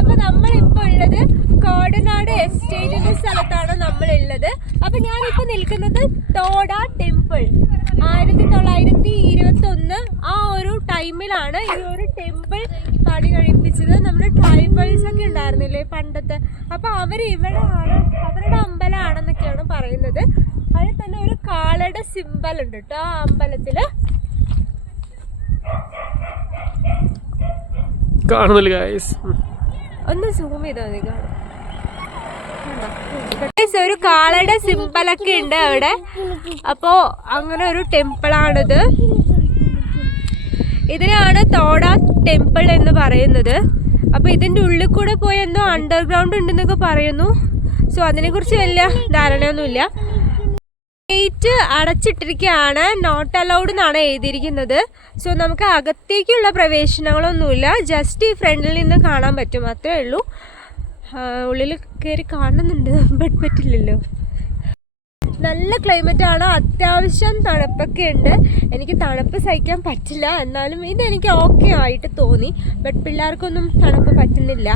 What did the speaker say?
അപ്പൊ നമ്മളിപ്പോ ഉള്ളത് കോടനാട് എസ്റ്റേറ്റിന്റെ സ്ഥലത്താണ് നമ്മൾ ഉള്ളത്. അപ്പൊ ഞാനിപ്പോ നിൽക്കുന്നത് തോട ടെമ്പിൾ 1921 ആ ഒരു ടൈമിലാണ് ഈ ഒരു ടെമ്പിൾ പണി കഴിപ്പിച്ചത്. നമ്മുടെ ട്രൈബൽസ് ഒക്കെ ഉണ്ടായിരുന്നില്ലേ പണ്ടത്തെ, അപ്പൊ അവര് ഇവിടെ ആണ്, അവരുടെ അമ്പലമാണെന്നൊക്കെയാണ് പറയുന്നത്. അതിൽ തന്നെ ഒരു കാളയുടെ സിമ്പൽ ഉണ്ട് കേട്ടോ ആ അമ്പലത്തില്. കാണുന്നില്ല ഗൈസ്, ഒന്ന് സൂം ചെയ്താൽ മതി. ഒരു കാളയുടെ സിമ്പലൊക്കെ ഉണ്ട് അവിടെ. അപ്പോ അങ്ങനെ ഒരു ടെമ്പിളാണിത്. ഇതിനാണ് തോട ടെമ്പിൾ എന്ന് പറയുന്നത്. അപ്പൊ ഇതിന്റെ ഉള്ളിൽ കൂടെ പോയി എന്തോ അണ്ടർഗ്രൗണ്ട് ഉണ്ടെന്നൊക്കെ പറയുന്നു. സോ അതിനെ കുറിച്ച് വലിയ ധാരണയൊന്നുമില്ല. ഗേറ്റ് അടച്ചിട്ടിരിക്കുകയാണ്, നോട്ട് അലൗഡ് എന്നാണ് എഴുതിയിരിക്കുന്നത്. സോ നമുക്ക് അകത്തേക്കുള്ള പ്രവേശനങ്ങളൊന്നുമില്ല, ജസ്റ്റ് ഈ ഫ്രണ്ടിൽ നിന്ന് കാണാൻ പറ്റും, അത്രേ ഉള്ളൂ. ഉള്ളിൽ കയറി കാണുന്നുണ്ട്, ബട്ട് പറ്റില്ലല്ലോ. നല്ല ക്ലൈമറ്റ് ആണ്, അത്യാവശ്യം തണുപ്പൊക്കെ ഉണ്ട്. എനിക്ക് തണുപ്പ് സഹിക്കാൻ പറ്റില്ല, എന്നാലും ഇതെനിക്ക് ഓക്കെ ആയിട്ട് തോന്നി. ബട്ട് പിള്ളേർക്കൊന്നും തണുപ്പ് പറ്റുന്നില്ല.